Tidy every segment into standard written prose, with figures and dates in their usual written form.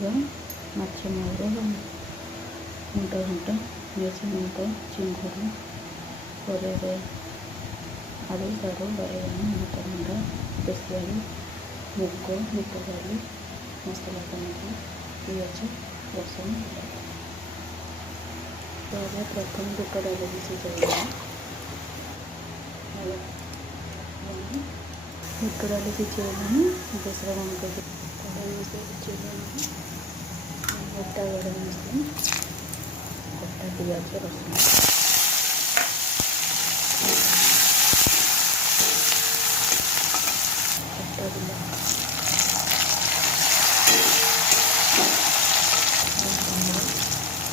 ପକାଇବା ମାଛ ମହୁର ଗୁଣ୍ଟ ଘଣ୍ଟ ମେଥି ଗୁଣ୍ଡ ଚିଙ୍ଗୁଡ଼ି କରେଇରେ ଆଳୁ ସାରୁ ବାଇଗଣ ଅମୃତଭଣ୍ଡା ଦେଶୀ ଆଳୁ ମୁଗ ବୁଟ ଡାଲି ମସଲା ପନିର ପିଆଜ ରସୁଣ ତାପରେ ପ୍ରଥମେ ବୁଟ ଡାଲିକି ସିଝାଇବା ବୁଟ ଡାଲି ସିଝାଇଲାଣି ବେସର କଣ କରି ଗରମ ମସଲା ସିଝାଇଲାଣି ଗୋଟା ଗରମ ମସଲା ଗୋଟା ପିଆଜ ରସୁଣ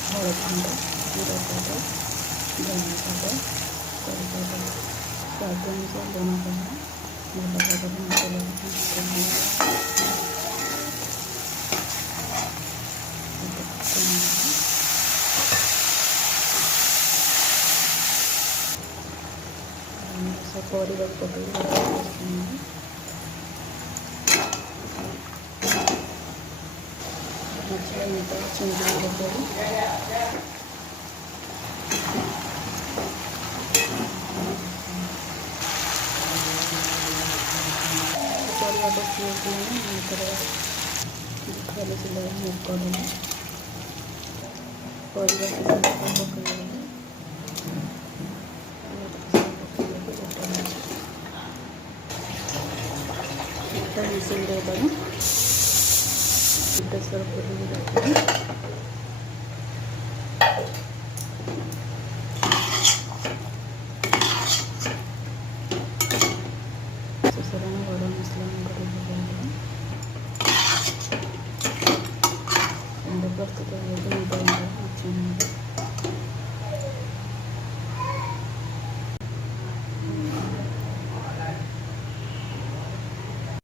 ହଳଦୀ ଗୁଣ୍ଡ ଜିରା ପାଉଡ଼ର ଧନିଆ ପାଉଡ଼ର କରି ପାଉଡ଼ର ସ୍ୱାଦ ଅନୁସାରେ ଲୁଣ ଦେବା ଭଲ ଭାବରେ ମସଲାକୁ ପରିବାକୁ ପକାଇ ମାଛ ମୁଗ ଚିଙ୍ଗୁଡ଼ି ପକାଇ ପରିବା ପକାଇକି ଭିତରେ ଖାଲି ସିଲେଇ ମୁଗ ଦେବା ପରିବା ପକାଇବା ମିଶେଇ ଦେବା ପ୍ରେସର କରିକି ରଖିବା ଶେଷରେ ଗରମ ମସଲା କରି ପକାଇବା ପ୍ରସ୍ତୁତ ହୋଇଛି ମାଛ